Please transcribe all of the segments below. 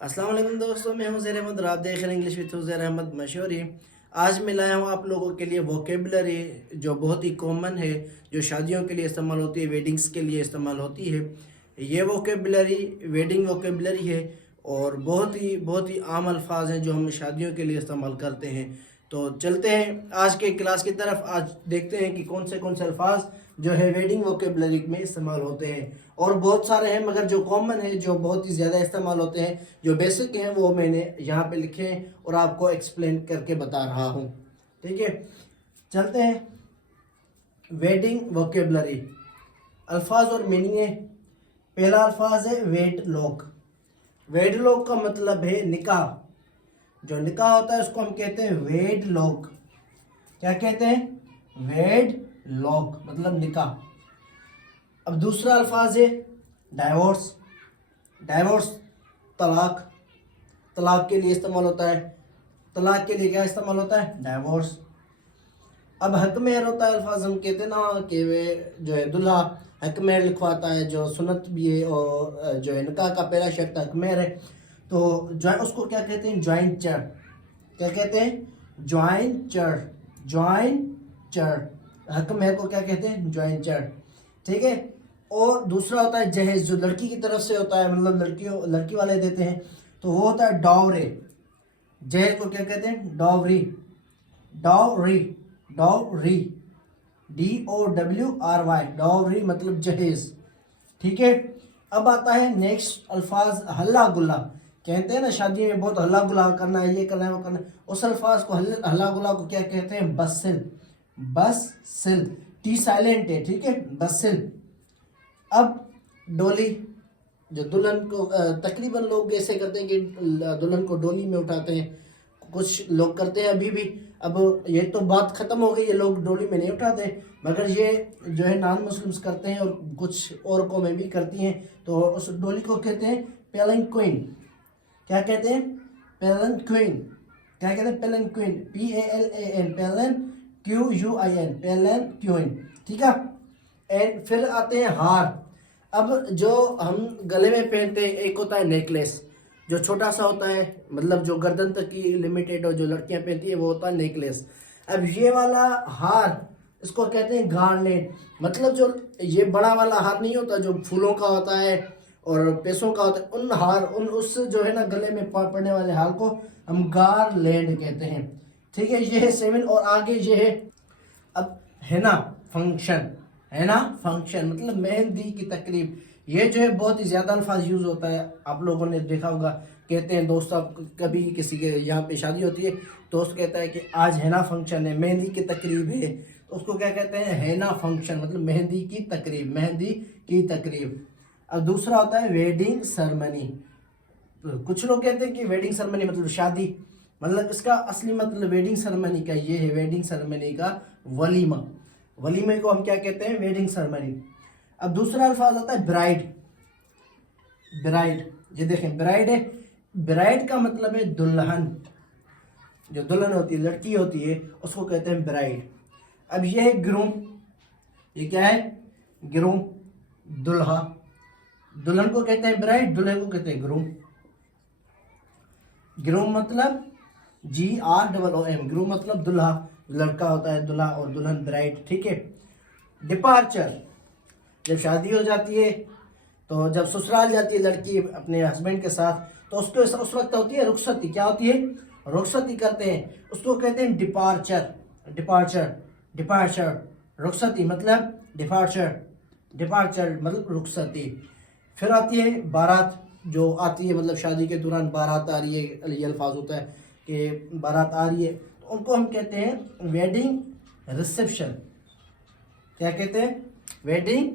अस्सलाम वालेकुम दोस्तों, मैं हूं ज़ैर अहमद और आप देख रहे हैं इंग्लिश विद ज़ैर अहमद मशहूरी। आज मैं लाया हूं आप लोगों के लिए वोकेबलरी जो बहुत ही कॉमन है, जो शादियों के लिए इस्तेमाल होती है, वेडिंग्स के लिए इस्तेमाल होती है। ये वोकेबलरी वेडिंग वोकेबलरी है और बहुत ही आम अल्फाज हैं जो हम शादियों के लिए इस्तेमाल करते हैं। तो चलते हैं आज के क्लास की तरफ। आज देखते हैं कि कौन से अल्फाज जो है वेडिंग वोकेबलरी में इस्तेमाल होते हैं। और बहुत सारे हैं मगर जो कॉमन है, जो बहुत ही ज़्यादा इस्तेमाल होते हैं, जो बेसिक हैं, वो मैंने यहाँ पे लिखे हैं और आपको एक्सप्लेन करके बता रहा हूँ। ठीक है, चलते हैं। वेडिंग वोकेबलरी अल्फाज और मीनिंग है। पहला अल्फाज है वेडलॉक। वेडलॉक का मतलब है निकाह। जो निकाह होता है उसको हम कहते हैं वेडलॉक। क्या कहते हैं? वेडलॉक मतलब निकाह। अब दूसरा अल्फाज है डाइवोर्स। डाइवोर्स तलाक। तलाक के लिए इस्तेमाल होता है। तलाक के लिए क्या इस्तेमाल होता है? डाइवोर्स। अब हक मेहर होता है अल्फाज, हम कहते हैं ना कि वे जो है दुल्हा हक मेहर लिखवाता है, जो सुन्नत भी है और जो है निकाह का पहला शर्त हक मेहर है। तो जो उसको क्या कहते हैं? ज्वाइंट चर। क्या कहते हैं? ज्वाइंट चर। ज्वाइंट चर। हक मेहर को क्या कहते हैं? ज्वाइंट चर। ठीक है। और दूसरा होता है जहेज, जो लड़की की तरफ से होता है, मतलब लड़की वाले देते हैं, तो वो होता है डॉवरे। जहेज को क्या कहते हैं? Dowry. Dowry. Dowry. DOWRY dowry मतलब जहेज। ठीक है। अब आता है नेक्स्ट अल्फाज हल्ला गुल्ला। कहते हैं ना शादी में बहुत हल्ला गुल्ला करना है, ये करना है, वो करना है। उस अल्फाज को हल्ला गुल्ला को क्या कहते हैं? बसिल। बसिल। टी साइलेंट है, ठीक है, बसिल। अब डोली, जो दुल्हन को तकरीबन लोग ऐसे करते हैं कि दुल्हन को डोली में उठाते हैं। कुछ लोग करते हैं अभी भी। अब ये तो बात ख़त्म हो गई, ये लोग डोली में नहीं उठाते, मगर ये जो है नॉन मुस्लिम्स करते हैं और कुछ और कौमें भी करती हैं। तो उस डोली को कहते हैं पेलनक्विन। क्या कहते हैं? पेलनक्विन। क्या कहते हैं? पेलनक्विन। PALAN पेलन QUIN पेलनक्विन। ठीक है। एंड फिर आते हैं हार। अब जो हम गले में पहनते हैं, एक होता है नेकलेस, जो छोटा सा होता है, मतलब जो गर्दन तक की लिमिटेड, और जो लड़कियां पहनती है वो होता है नेकलेस। अब ये वाला हार, इसको कहते हैं गार्लेट। मतलब जो ये बड़ा वाला हार नहीं होता जो फूलों का होता है और पैसों का होता है, उन हार उस जो है ना गले में पड़ने वाले हार को हम गार्लैंड कहते हैं। ठीक है, ये है 7 और आगे ये है। अब हेना फंक्शन। हेना फंक्शन मतलब मेहंदी की तकरीब। ये जो है बहुत ही ज़्यादा अल्फाज यूज़ होता है, आप लोगों ने देखा होगा। कहते हैं दोस्त, कभी किसी के यहाँ पे शादी होती है, दोस्त कहता है कि आज हेना फंक्शन है, मेहंदी की तकरीब है, तो उसको क्या कहते हैं? हेना फंक्शन मतलब मेहंदी की तकरीब। मेहंदी की तकरीब। अब दूसरा होता है वेडिंग सेरेमनी। तो कुछ लोग कहते हैं कि वेडिंग सेरेमनी मतलब शादी, मतलब इसका असली मतलब वेडिंग सेरेमनी का ये है। वेडिंग सेरेमनी का वलीमा। वलीमे को हम क्या कहते हैं? Wedding ceremony. अब दूसरा अल्फाज आता है ब्राइड। ब्राइड, ये देखें ब्राइड है। ब्राइड का मतलब है दुल्हन। जो दुल्हन होती है, लड़की होती है, उसको कहते हैं ब्राइड। अब ये है ग्रूम। ये क्या है? ग्रूम, दुल्हा। दुल्हन को कहते हैं ब्राइड, दुल्हे को कहते हैं ग्रूम। ग्रूम मतलब GROOM। ग्रूम मतलब दुल्हा, लड़का होता है दुल्हा, और दुल्हन ब्राइड। ठीक है। डिपार्चर, जब शादी हो जाती है, तो जब ससुराल जाती है लड़की अपने हस्बैंड के साथ, तो उसको उस वक्त होती है रुखसती। क्या होती है? रुखसती करते हैं, उसको कहते हैं डिपार्चर। डिपार्चर। डिपार्चर। रुखसती मतलब डिपार्चर। डिपार्चर मतलब रुखसती। फिर आती है बारात, जो आती है मतलब शादी के दौरान बारात आ रही है, ये अल्फाज होता है कि बारात आ रही है, तो उनको हम कहते हैं वेडिंग रिसेप्शन। क्या कहते हैं? Wedding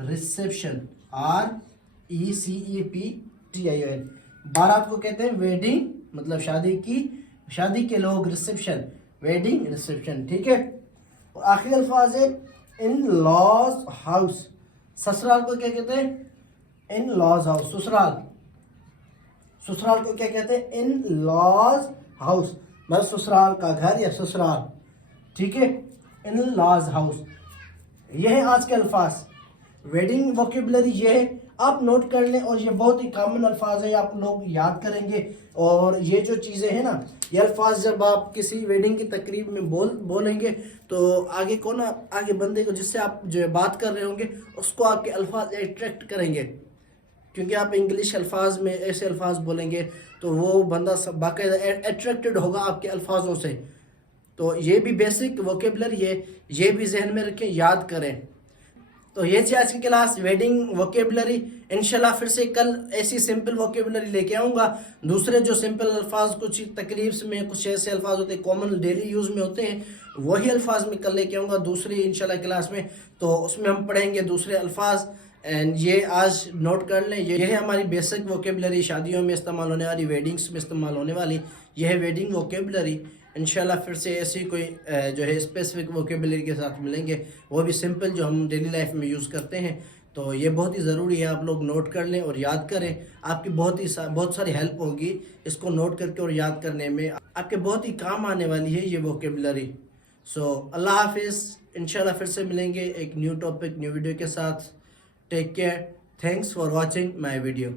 reception. RECEPTION। बारात को कहते हैं वेडिंग, मतलब शादी के लोग, रिसेप्शन वेडिंग रिसेप्शन। ठीक है। और आखिरी अल्फाज है इन लॉज हाउस। ससुराल को क्या कहते हैं? In laws house. ससुराल। ससुराल को क्या कहते हैं? इन लॉज हाउस, मतलब ससुराल का घर या ससुराल। ठीक है, इन लॉज हाउस। यह है आज के अल्फाज। वेडिंग वोकेबलरी ये है। आप नोट कर लें, और ये बहुत ही कॉमन अल्फाज है, आप लोग याद करेंगे। और ये जो चीज़ें हैं ना, ये अल्फाज जब आप किसी वेडिंग की तकरीब में बोलेंगे तो आगे को ना, आगे बंदे को जिससे आप जो बात कर रहे होंगे उसको आपके अल्फाज अट्रैक्ट करेंगे, क्योंकि आप इंग्लिश अल्फाज में ऐसे अल्फाज बोलेंगे तो वो बंदा सब बाकायदा अट्रैक्टेड होगा आपके अल्फाजों से। तो ये भी बेसिक वोकेबलरी है, ये भी जहन में रखें, याद करें। तो ये थी आज की क्लास वेडिंग वोकेबलरी। इंशाल्लाह फिर से कल ऐसी सिंपल वोकेबलरी लेके आऊँगा। दूसरे जो सिंपल अल्फाज कुछ तकरीब में कुछ ऐसे अल्फाज होते हैं कॉमन डेली यूज़ में होते हैं, वही अल्फाज में कल लेके आऊँगा दूसरी इंशाल्लाह क्लास में। तो उसमें हम पढ़ेंगे दूसरे अल्फाज। एंड ये आज नोट कर लें, ये है हमारी बेसिक वोकेबलरी, शादियों में इस्तेमाल होने वाली, वेडिंग्स में इस्तेमाल होने वाली, यह है वेडिंग वोकेबलरी। इंशाल्लाह फिर से ऐसी कोई जो है स्पेसिफिक वोकेबलरी के साथ मिलेंगे, वो भी सिंपल जो हम डेली लाइफ में यूज़ करते हैं। तो ये बहुत ही ज़रूरी है, आप लोग नोट कर लें और याद करें, आपकी बहुत सारी हेल्प होगी इसको नोट करके और याद करने में, आपके बहुत ही काम आने वाली है ये वोकेबलरी। सो अल्लाह हाफिज़, इंशाल्लाह फिर से मिलेंगे एक न्यू टॉपिक न्यू वीडियो के साथ। Take care, thanks for watching my video.